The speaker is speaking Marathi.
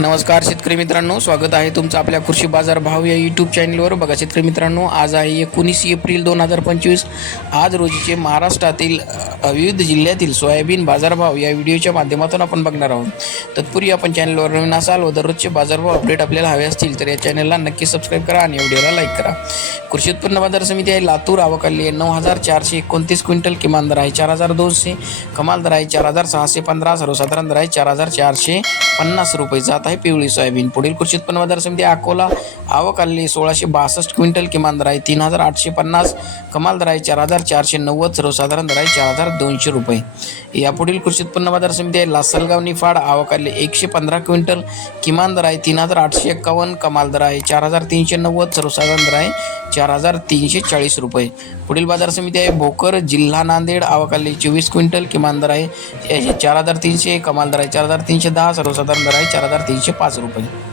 नमस्कार शेतकरी मित्रांनो स्वागत आहे तुमचं आपल्या कृषी बाजार भाव या यूट्यूब चॅनलवर बघा शेतकरी मित्रांनो आज आहे एकोणीस एप्रिल दोन हजार पंचवीस. आज रोजीचे महाराष्ट्रातील विविध जिल्ह्यातील सोयाबीन बाजारभाव या व्हिडिओच्या माध्यमातून आपण बघणार आहोत. तत्पूर्वी आपण चॅनलवर नवीन असाल व दररोजचे बाजारभाव अपडेट आपल्याला हवे असतील तर या चॅनलला नक्की सबस्क्राईब करा आणि व्हिडिओला लाईक करा. कृषी उत्पन्न बाजार समिती आहे लातूर आवकाली आहे नऊ हजार चारशे एकोणतीस क्विंटल किमान दर आहे चार हजार दोनशे कमाल दर आहे चार हजार सहाशे पंधरा सर्वसाधारण दर आहे चार हजार चारशे पन्नास रुपये जात आहे पिवळी सोयाबीन. पुढील कृषी उत्पन्न बाजार समिती अकोला आवक आलेली सोळाशे बासष्ट क्विंटल किमान दर आहे. तीन हजार आठशे पन्नास कमाल दर आहे. चार हजार चारशे नव्वद सर्वसाधारण दर आहे. चार हजार दोनशे रुपये. यापुढील कृषी उत्पन्न बाजार समिती आहे. लासलगाव निफाड आवक आलेली एकशे पंधरा क्विंटल किमान दर आहे. तीन हजार आठशे एक्कावन्न कमाल दर आहे. चार हजार तीनशे नव्वद सर्वसाधारण दर आहे. चार हजार तीनशे चाळीस रुपये. पुढील बाजार समिती आहे भोकर जिल्हा नांदेड आवाकाली चोवीस क्विंटल किमान दर आहे चार हजार तीनशे कमाल दर आहे चार हजार तीनशे दहा सर्वसाधारण दर आहे चार हजार तीनशे पाच रुपये.